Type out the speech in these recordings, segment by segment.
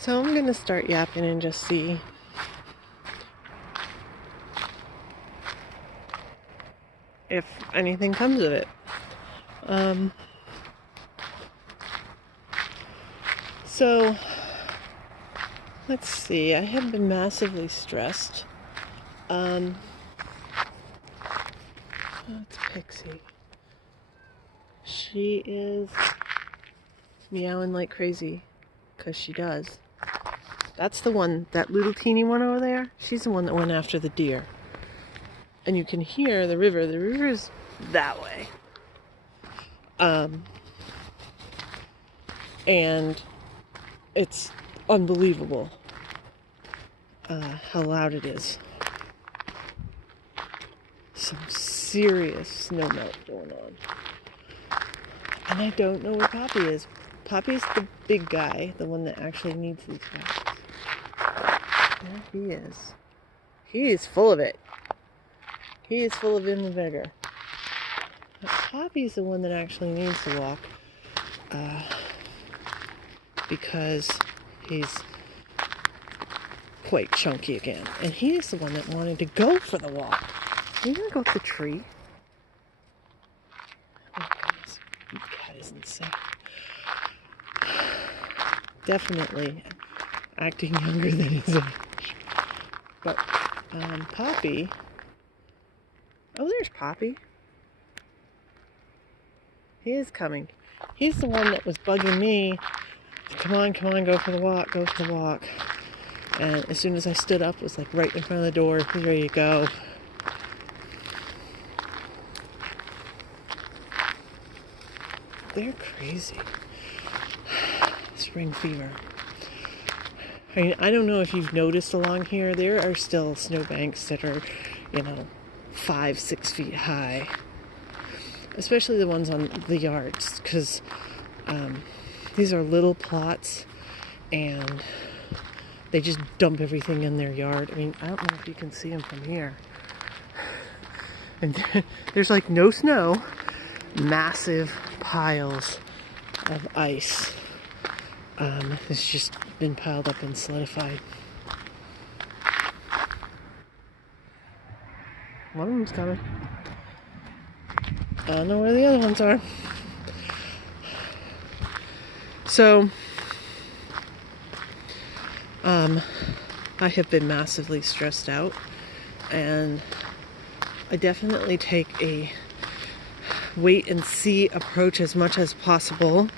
So I'm gonna start yapping and just see if anything comes of it. So let's see. I have been massively stressed. Oh, it's Pixie. She is meowing like crazy because she does. That's the one, that little teeny one over there. She's the one that went after the deer. And you can hear the river. The river is that way. And it's unbelievable how loud it is. Some serious snow melt going on. And I don't know where Poppy is. Poppy's the big guy, the one that actually needs these guys. There he is. He is full of it. He is full of in the vigor. Poppy's the one that actually needs to walk. Because he's quite chunky again. And he is the one that wanted to go for the walk. Are you gonna go up the tree? Oh goodness, this cat is insane. Definitely acting younger than his age. But Poppy, oh, there's Poppy. He is coming. He's the one that was bugging me. Come on, go for the walk, go for the walk. And as soon as I stood up, it was like right in front of the door. He's ready to go. They're crazy. Spring fever. I mean, I don't know if you've noticed along here, there are still snowbanks that are, 5-6 feet high. Especially the ones on the yards, because these are little plots and they just dump everything in their yard. I mean, I don't know if you can see them from here. And there's like no snow, massive piles of ice. It's just been piled up and solidified. One of them's coming. I don't know where the other ones are. So, I have been massively stressed out, and I definitely take a wait and see approach as much as possible,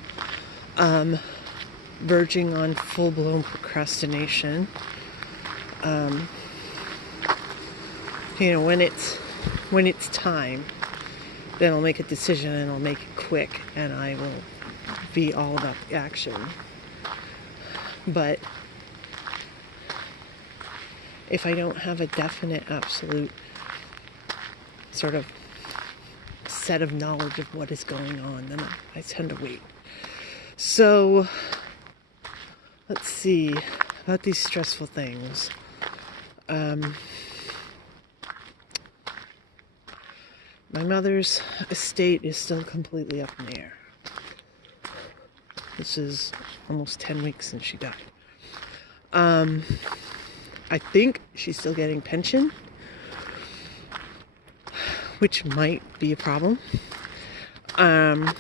verging on full-blown procrastination. When it's time, then I'll make a decision and I'll make it quick and I will be all about the action. But if I don't have a definite, absolute sort of set of knowledge of what is going on, then I tend to wait. So, let's see about these stressful things. My mother's estate is still completely up in the air. This is almost 10 weeks since she died. I think she's still getting pension, which might be a problem. But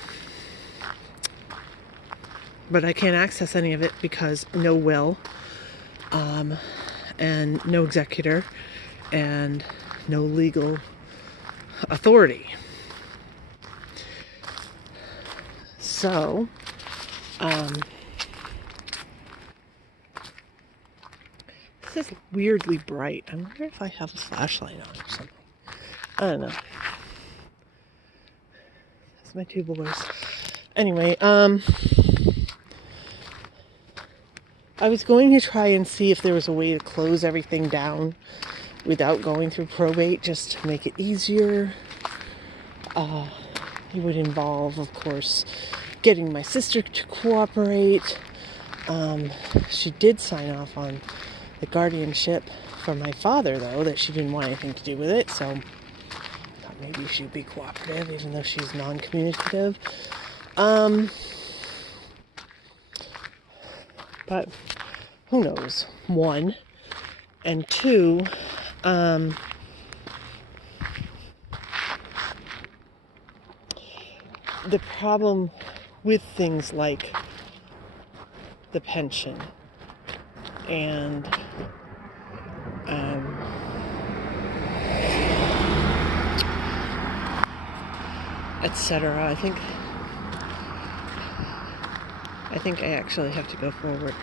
I can't access any of it because no will, and no executor, and no legal authority. So, this is weirdly bright. I wonder if I have a flashlight on or something. I don't know. That's my two boys. Anyway, I was going to try and see if there was a way to close everything down without going through probate, just to make it easier. It would involve, of course, getting my sister to cooperate. She did sign off on the guardianship for my father, though, that she didn't want anything to do with it, so I thought maybe she'd be cooperative, even though she's non-communicative. But who knows, one. And two, the problem with things like the pension and etc. I think I actually have to go forward.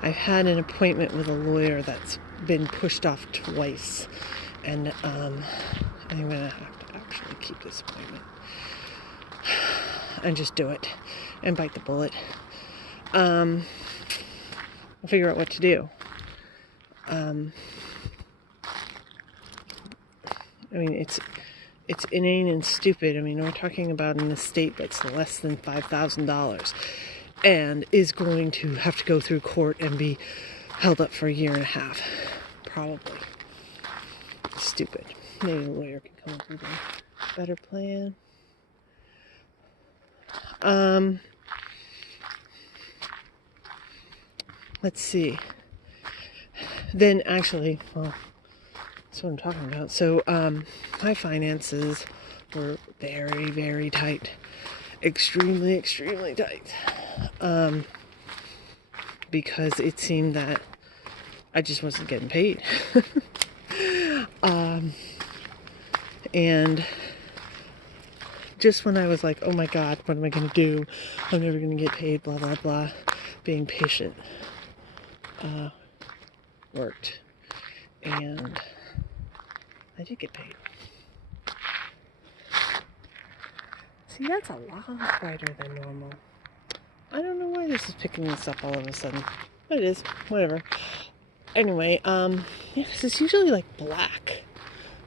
I've had an appointment with a lawyer that's been pushed off twice, and I'm going to have to actually keep this appointment and just do it and bite the bullet. I'll figure out what to do. I mean, it's inane and stupid. I mean, we're talking about an estate that's less than $5,000 and is going to have to go through court and be held up for a year and a half. Probably. Stupid. Maybe a lawyer can come up with a better plan. Let's see. Then actually, well, that's what I'm talking about. So, my finances were very, very tight. Extremely, extremely tight. Because it seemed that I just wasn't getting paid. And just when I was like, oh my God, what am I going to do? I'm never going to get paid, blah, blah, blah. Being patient worked. And I did get paid. See, that's a lot brighter than normal. I don't know why this is picking this up all of a sudden. But it is. Whatever. Anyway, yeah, 'cause it's usually like black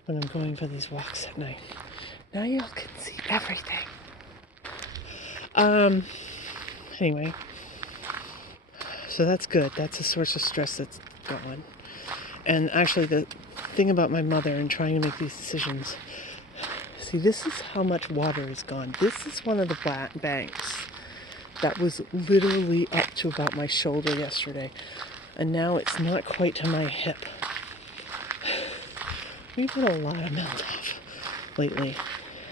when I'm going for these walks at night. Now y'all can see everything. Anyway. So that's good. That's a source of stress that's gone. And actually the thing about my mother and trying to make these decisions. See, this is how much water is gone. This is one of the banks that was literally up to about my shoulder yesterday. And now it's not quite to my hip. We've had a lot of melt off lately.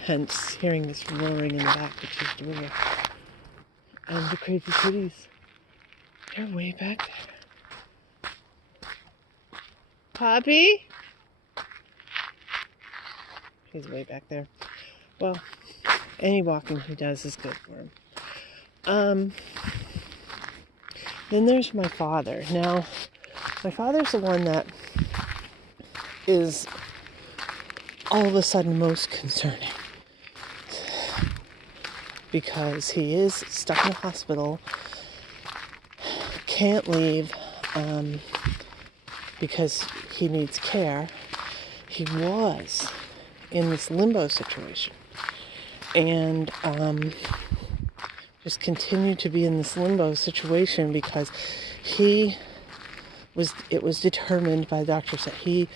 Hence hearing this roaring in the back, which is the river. And the crazy kitties. They're way back there. Poppy? He's way back there. Well, any walking he does is good for him. Then there's my father. Now, my father's the one that is all of a sudden most concerning. Because he is stuck in the hospital, can't leave because he needs care. He was in this limbo situation and just continued to be in this limbo situation because it was determined by the doctors that he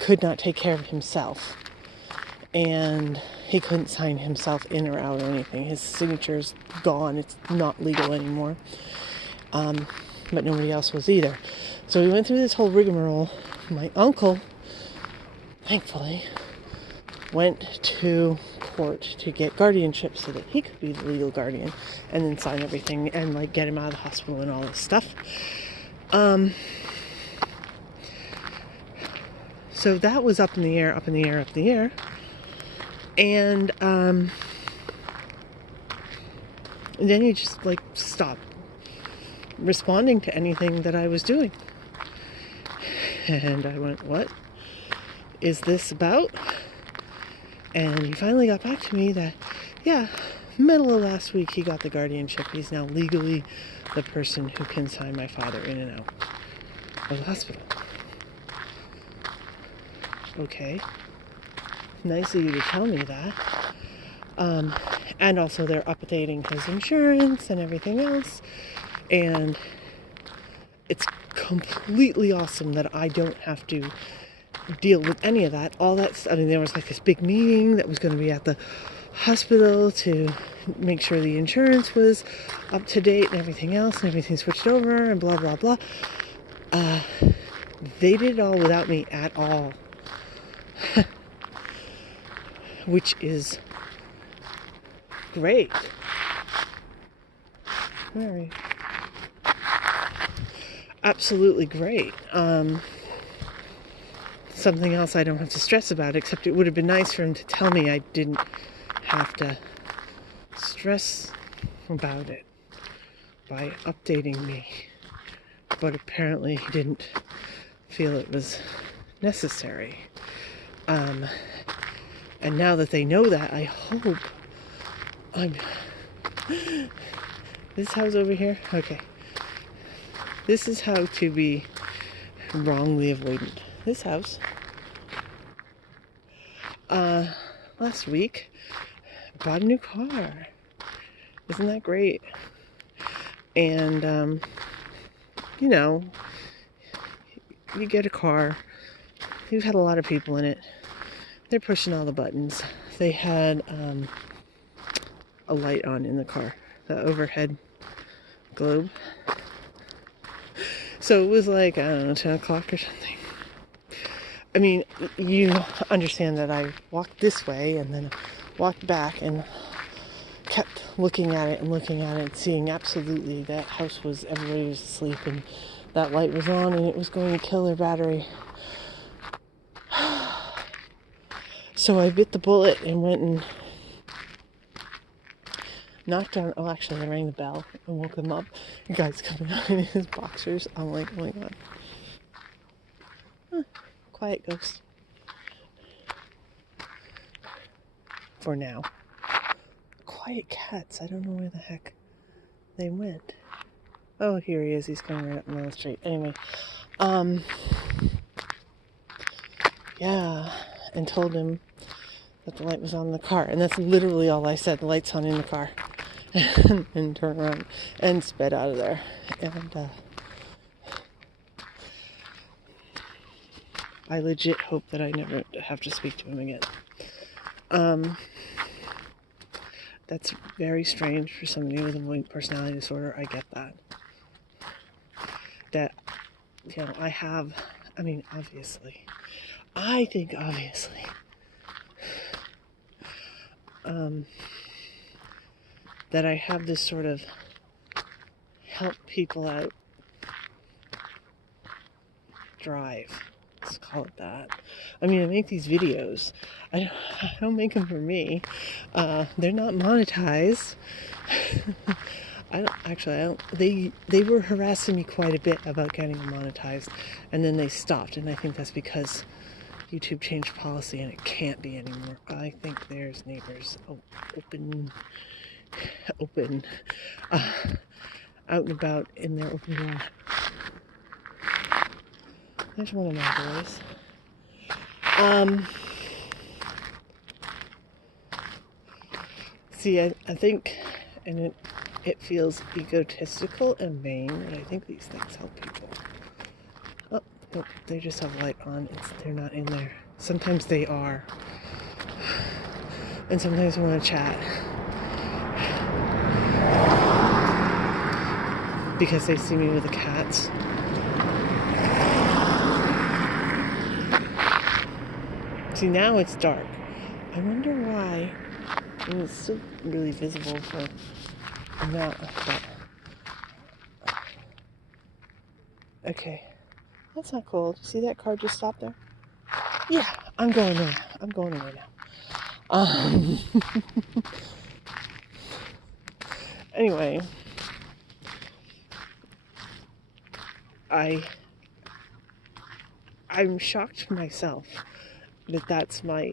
could not take care of himself, and he couldn't sign himself in or out or anything. His signature's gone. It's not legal anymore. But nobody else was either. So we went through this whole rigmarole. My uncle, thankfully, went to court to get guardianship so that he could be the legal guardian and then sign everything and like get him out of the hospital and all this stuff. So that was up in the air. And then he just like stopped responding to anything that I was doing. And I went, what is this about? And he finally got back to me that, yeah, middle of last week he got the guardianship. He's now legally the person who can sign my father in and out of the hospital. Okay. Nice of you to tell me that. And also they're updating his insurance and everything else. And it's completely awesome that I don't have to deal with any of that. All that's, I mean, there was like this big meeting that was going to be at the hospital to make sure the insurance was up to date and everything else, and everything switched over and blah blah blah. They did it all without me at all. Which is great. Where are you? Absolutely great. Something else I don't have to stress about, except it would have been nice for him to tell me I didn't have to stress about it by updating me. But apparently he didn't feel it was necessary. And now that they know that, I hope this house over here? Okay. This is how to be wrongly avoidant. This house, last week, bought a new car. Isn't that great? And, you know, you get a car. You've had a lot of people in it. They're pushing all the buttons. They had a light on in the car, the overhead globe. So it was like, I don't know, 10 o'clock or something. I mean, you understand that I walked this way and then walked back and kept looking at it and seeing absolutely that house was, everybody was asleep and that light was on and it was going to kill their battery. So I bit the bullet and went and knocked on, oh actually I rang the bell and woke him up. The guy's coming out in his boxers. I'm like, oh my god. Quiet ghost. For now. Quiet cats. I don't know where the heck they went. Oh, here he is. He's coming right up the street. Anyway, yeah, and told him that the light was on in the car. And that's literally all I said. The light's on in the car. And turned around and sped out of there. And I legit hope that I never have to speak to him again. That's very strange for somebody with avoidant personality disorder. I get that. That, you know, obviously. I think obviously. That I have this sort of help people out drive. Let's call it that. I mean, I make these videos. I don't make them for me. They're not monetized. They were harassing me quite a bit about getting them monetized, and then they stopped, and I think that's because YouTube changed policy and it can't be anymore. I think there's neighbors open, out and about in their open door. There's one of my boys. See, I think, and it feels egotistical and vain, but I think these things help people. Oh, nope, they just have light on. They're not in there. Sometimes they are. And sometimes I want to chat. Because they see me with the cats. See, now it's dark. I wonder why. I mean, it's still really visible for that. But okay. That's not cool. See that car just stopped there? Yeah, I'm going there. I'm going away now. Anyway. I'm shocked myself that that's my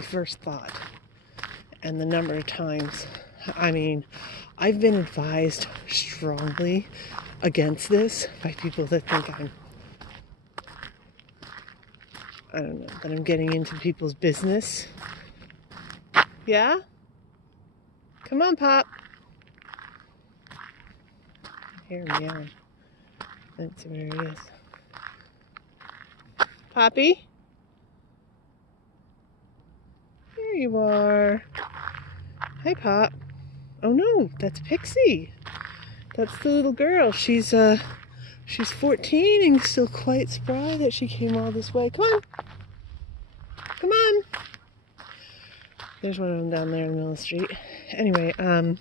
first thought. And the number of times, I mean, I've been advised strongly against this by people that think I don't know, that I'm getting into people's business. Yeah? Come on, Pop. Here we are. That's where it is. Poppy? Here you are. Hi, Pop. Oh no, that's Pixie. That's the little girl. She's 14 and still quite spry that she came all this way. Come on. Come on. There's one of them down there in the middle of the street. Anyway, I mean,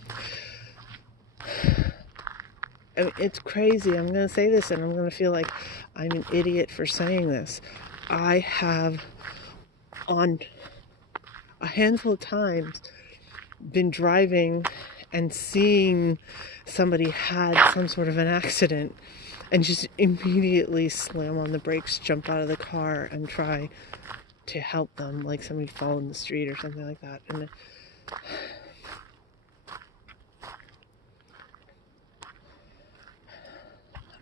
it's crazy. I'm going to say this and I'm going to feel like I'm an idiot for saying this. I have, on a handful of times, been driving and seeing somebody had some sort of an accident and just immediately slam on the brakes, jump out of the car and try to help them, like somebody fall in the street or something like that. And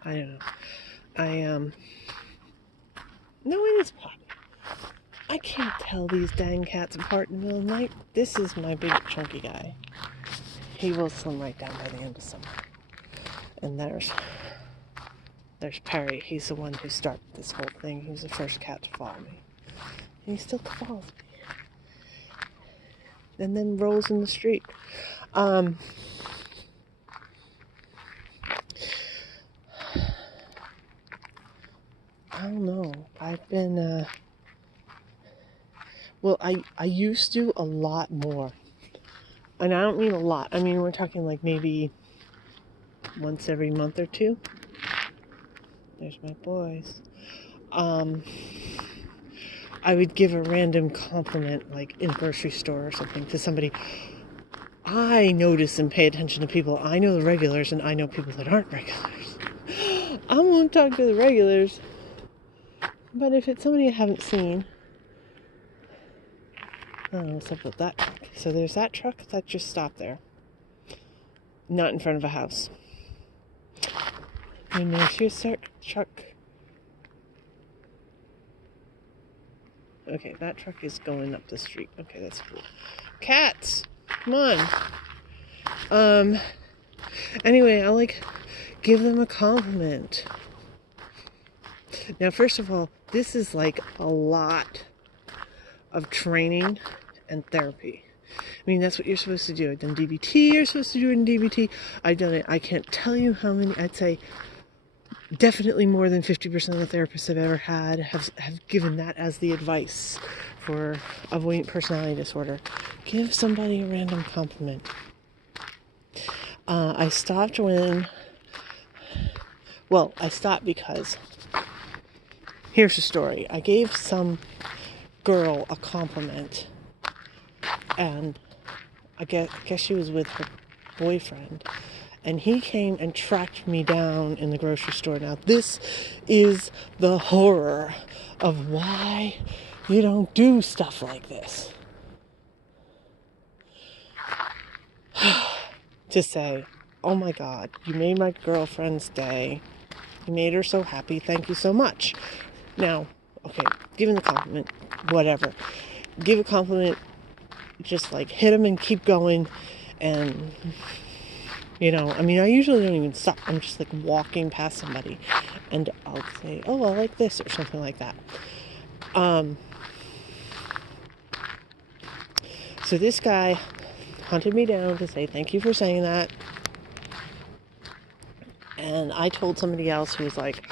I don't know. No, it is Poppy. I can't tell these dang cats apart in the middle of the night. This is my big chunky guy. He will slim right down by the end of summer. And there's Perry. He's the one who started this whole thing. He was the first cat to follow me. And he still follows me. And then rolls in the street. I don't know. I've been, well, I used to a lot more. And I don't mean a lot. I mean, we're talking like maybe once every month or two. There's my boys. I would give a random compliment, like in a grocery store or something, to somebody. I notice and pay attention to people. I know the regulars and I know people that aren't regulars. I won't talk to the regulars. But if it's somebody I haven't seen, I don't know what's up with that truck. So there's that truck that just stopped there. Not in front of a house. And there's your truck. Okay, that truck is going up the street. Okay, that's cool. Cats! Come on. Anyway, I'll give them a compliment. Now, first of all, this is like a lot of training and therapy. I mean, that's what you're supposed to do. I've done DBT, you're supposed to do it in DBT. I've done it. I can't tell you how many. I'd say definitely more than 50% of the therapists I've ever had have given that as the advice for avoidant personality disorder. Give somebody a random compliment. I stopped because here's the story. I gave some girl a compliment, and I guess she was with her boyfriend, and he came and tracked me down in the grocery store. Now, this is the horror of why you don't do stuff like this. To say, oh my God, you made my girlfriend's day. You made her so happy. Thank you so much. Now, okay, give him the compliment, whatever. Give a compliment, just like hit him and keep going. And, you know, I mean, I usually don't even stop. I'm just like walking past somebody and I'll say, oh, I like this or something like that. So this guy hunted me down to say, thank you for saying that. And I told somebody else who was like,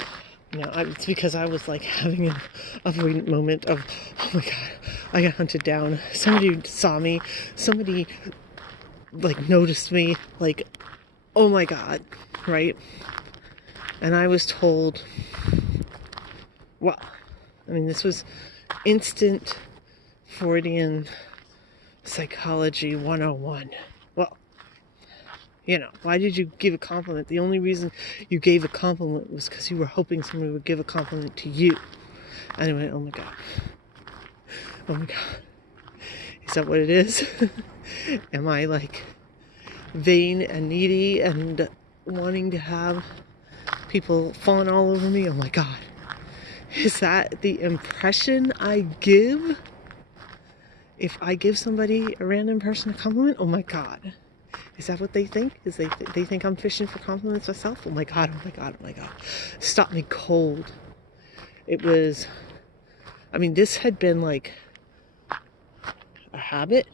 you know, it's because I was like having a avoidant moment of, oh my God, I got hunted down. Somebody saw me. Somebody like noticed me. Like, oh my God, right? And I was told, well, I mean, this was instant Freudian psychology 101. Well, you know, why did you give a compliment? The only reason you gave a compliment was because you were hoping somebody would give a compliment to you. And I went, oh my God. Oh my God. Is that what it is? Am I like vain and needy and wanting to have people fawn all over me? Oh my God. Is that the impression I give? If I give somebody, a random person, a compliment? Oh my God. Is that what they think? Is they think I'm fishing for compliments myself? Oh my God, oh my God, oh my God. Stopped me cold. It was, I mean, this had been like a habit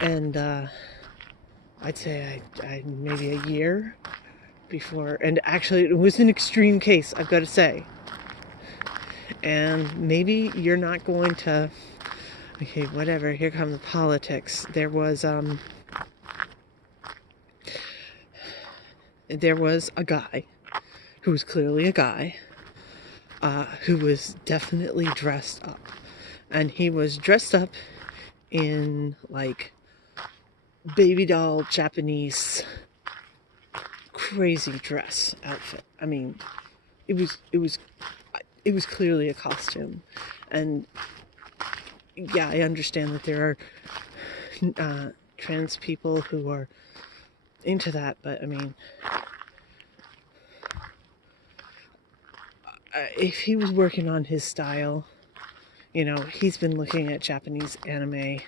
And I'd say I maybe a year before, and actually it was an extreme case, I've got to say. And maybe you're not going to, okay, whatever, here come the politics. There was a guy who was clearly a guy who was definitely dressed up. And he was dressed up in like baby doll Japanese crazy dress outfit. I mean, it was clearly a costume. And yeah, I understand that there are trans people who are into that, but I mean, if he was working on his style, you know, he's been looking at Japanese anime,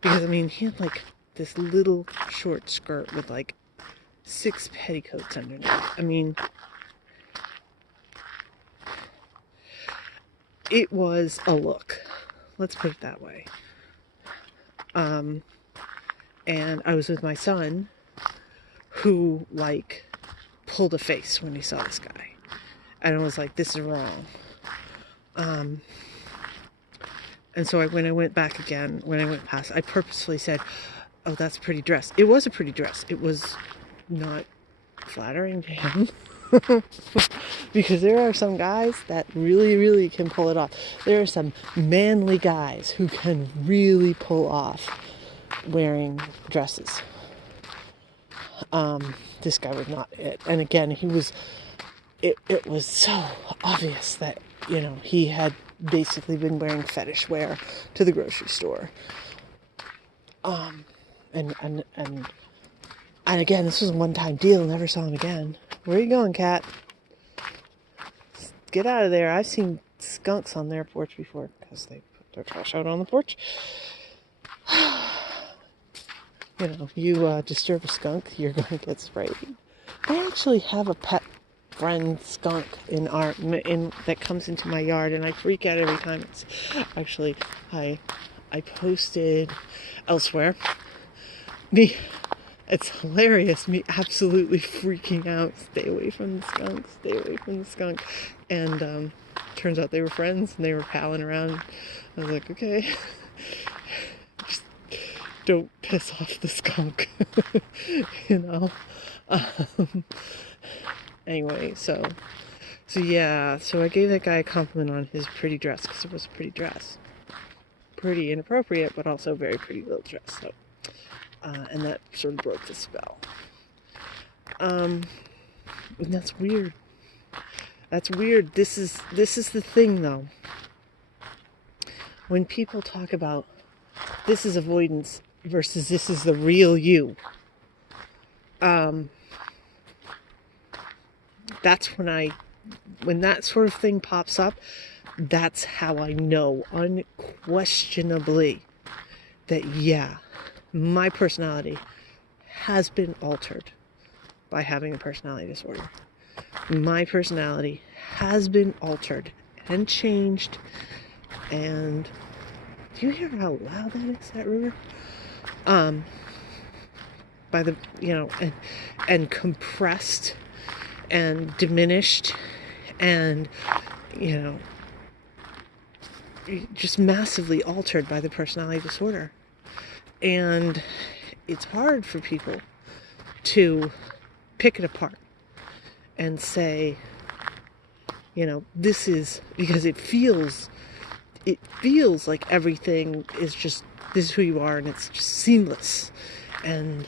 because I mean, he had like this little short skirt with like 6 petticoats underneath. I mean, it was a look. Let's put it that way. And I was with my son, who like pulled a face when he saw this guy, and I was like, "This is wrong." And so when I went back again, when I went past, I purposefully said, "Oh, that's a pretty dress." It was a pretty dress. It was not flattering to him. Because there are some guys that really, really can pull it off. There are some manly guys who can really pull off wearing dresses. This guy was not it. And again, it was so obvious that, you know, he had basically been wearing fetish wear to the grocery store. And again, this was a one-time deal. Never saw him again. Where are you going, cat? Get out of there. I've seen skunks on their porch before, because they put their trash out on the porch. You know, you disturb a skunk, you're going to get sprayed. I actually have a pet friend skunk that comes into my yard, and I freak out every time. It's actually, I posted elsewhere. It's hilarious, me absolutely freaking out. Stay away from the skunk, stay away from the skunk. And turns out they were friends, and they were palling around. I was like, okay, just don't piss off the skunk. You know. Anyway, so yeah, so I gave that guy a compliment on his pretty dress, because it was a pretty dress. Pretty inappropriate, but also very pretty little dress. So, and that sort of broke the spell. And that's weird. That's weird. This is the thing, though. When people talk about this is avoidance versus this is the real you, that's when that sort of thing pops up, that's how I know unquestionably that, yeah, my personality has been altered by having a personality disorder. My personality has been altered and changed. And do you hear how loud that is, that river? By the, you know, and compressed and diminished, and, you know, just massively altered by the personality disorder. And it's hard for people to pick it apart and say, you know, this is, because it feels like everything is just, this is who you are, and it's just seamless. And,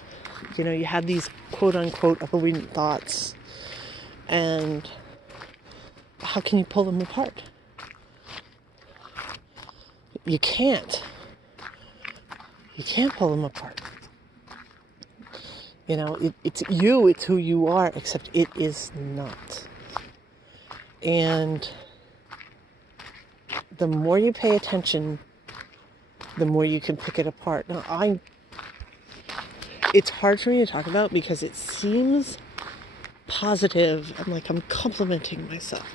you know, you have these quote-unquote avoidant thoughts, and how can you pull them apart? You can't. You can't pull them apart. You know, it's you, it's who you are, except it is not. And the more you pay attention, the more you can pick it apart. Now, it's hard for me to talk about because it seems positive. I'm complimenting myself.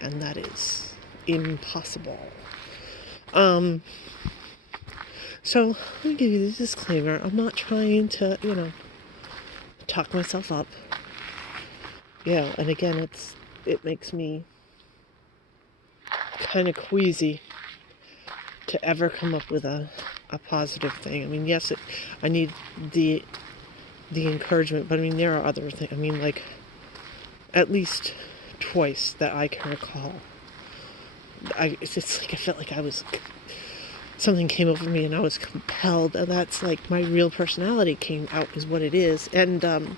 And that is impossible. So let me give you the disclaimer. I'm not trying to, talk myself up. And again, it makes me kind of queasy to ever come up with a positive thing. I mean, yes, I need the encouragement, but I mean, there are other things. I mean, like, at least twice that I can recall, it's like I felt like something came over me and I was compelled, and that's like my real personality came out is what it is, and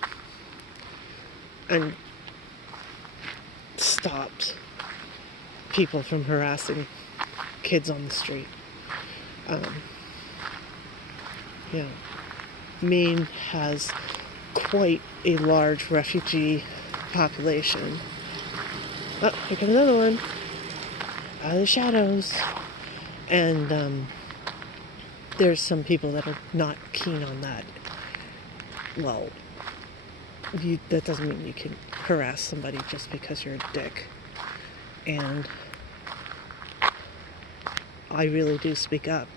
stopped people from harassing kids on the street. Maine has quite a large refugee population. Oh, here comes another one. Out of the shadows. And there's some people that are not keen on that. Well, that doesn't mean you can harass somebody just because you're a dick. And I really do speak up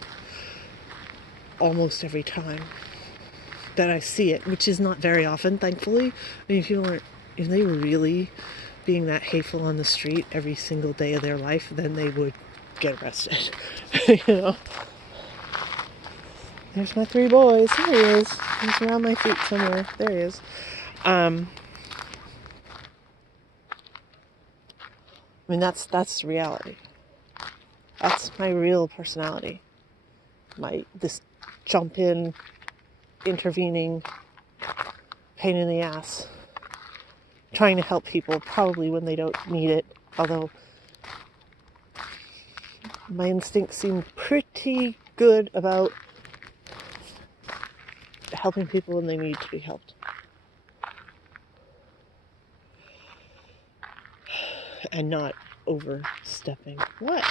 almost every time that I see it, which is not very often, thankfully. I mean, if they were really being that hateful on the street every single day of their life, then they would get arrested. There's my 3 boys. There he is. He's around my feet somewhere. There he is. I mean, that's the reality. That's my real personality. This jump in, intervening, pain in the ass, trying to help people probably when they don't need it, although my instincts seem pretty good about helping people when they need to be helped. And not overstepping. What?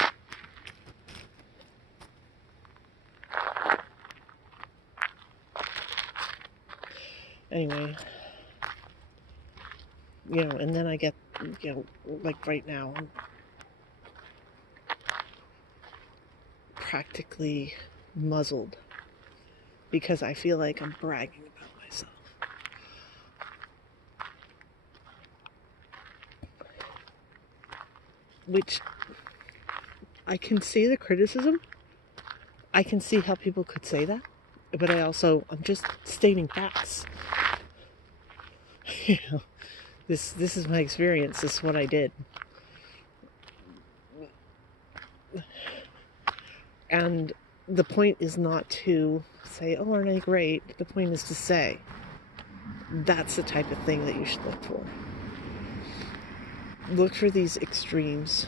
Anyway, and then I get, like right now, I'm practically muzzled because I feel like I'm bragging about myself. Which, I can see the criticism. I can see how people could say that. But I'm just stating facts. This is my experience. This is what I did. And the point is not to say, oh, aren't I great? The point is to say, that's the type of thing that you should look for. Look for these extremes.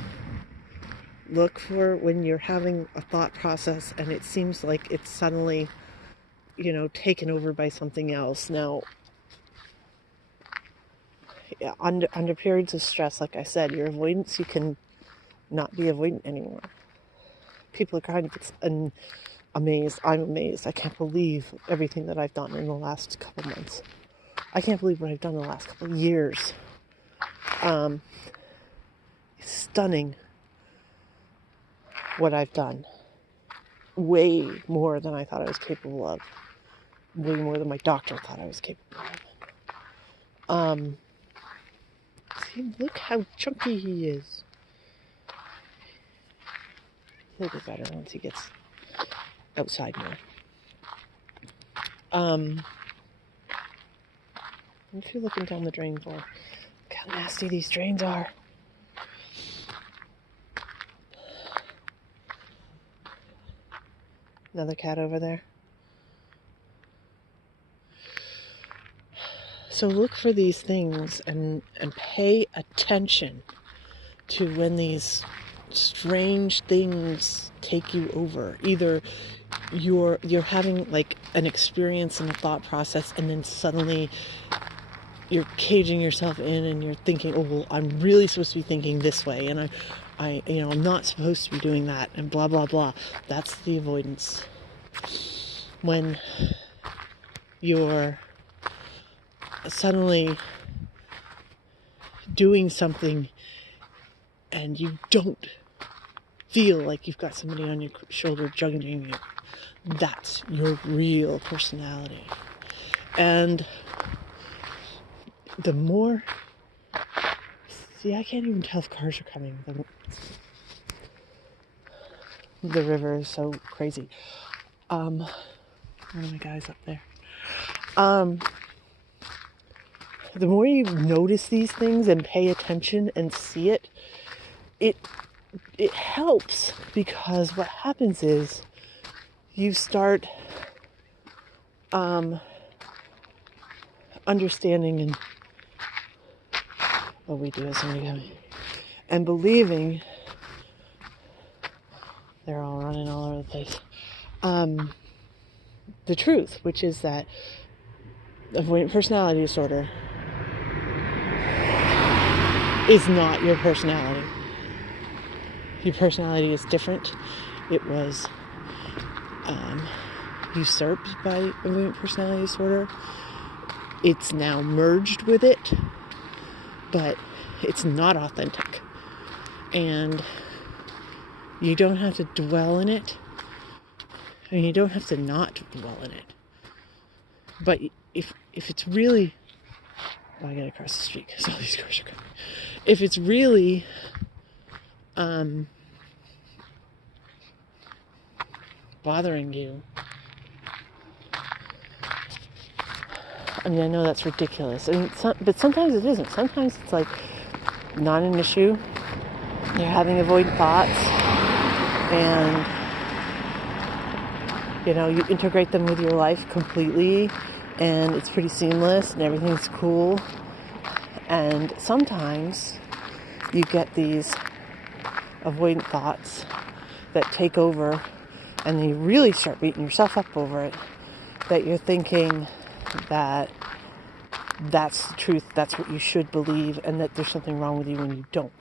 Look for when you're having a thought process and it seems like it's suddenly, taken over by something else. Now, under periods of stress, like I said, your avoidance, you can not be avoidant anymore. People are kind of amazed. I'm amazed. I can't believe everything that I've done in the last couple months. I can't believe what I've done in the last couple of years. It's stunning what I've done. Way more than I thought I was capable of. Way more than my doctor thought I was capable of. See, look how chunky he is. He'll get better once he gets outside more. What you looking down the drain for? Look how nasty these drains are. Another cat over there. So look for these things and pay attention to when these strange things take you over. Either you're having like an experience in a thought process and then suddenly you're caging yourself in and you're thinking, oh, well, I'm really supposed to be thinking this way and I'm not supposed to be doing that and blah, blah, blah. That's the avoidance. When you're suddenly doing something and you don't feel like you've got somebody on your shoulder juggling you. That's your real personality. And the more... See, I can't even tell if cars are coming. The river is so crazy. One of my guys up there. The more you notice these things and pay attention and see it, it helps, because what happens is you start understanding and what we do as somebody coming and believing. They're all running all over the place. The truth, which is that avoidant personality disorder is not your personality. Your personality is different. It was usurped by avoidant personality disorder. It's now merged with it, but it's not authentic. And you don't have to dwell in it. I mean, you don't have to not dwell in it. But if it's really... Oh, I gotta cross the street because all these cars are coming. If it's really bothering you, I mean, I know that's ridiculous. I mean, but sometimes it isn't. Sometimes it's like not an issue. You're having avoidant thoughts, and you integrate them with your life completely, and it's pretty seamless, and everything's cool. And sometimes you get these avoidant thoughts that take over, and you really start beating yourself up over it, that you're thinking that that's the truth, that's what you should believe, and that there's something wrong with you when you don't.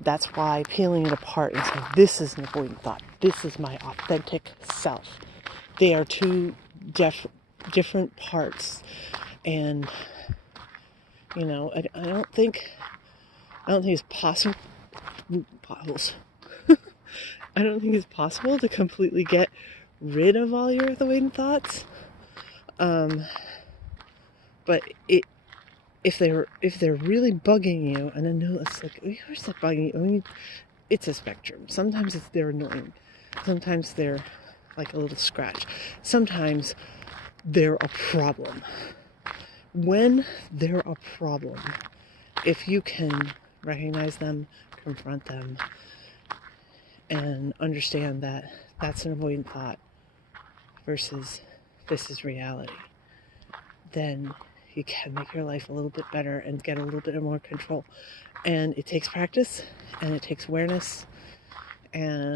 That's why peeling it apart and saying, this is an avoidant thought, this is my authentic self. They are two different parts. And, I don't think it's possible. Potholes. I don't think it's possible to completely get rid of all your avoidant thoughts. But if they're really bugging you, and I know it's like, of course they're bugging you. I mean, it's a spectrum. Sometimes they're annoying. Sometimes they're like a little scratch. Sometimes they're a problem. When they're a problem, if you can recognize them, confront them, and understand that that's an avoidant thought versus this is reality, then you can make your life a little bit better and get a little bit more control. And it takes practice, and it takes awareness, and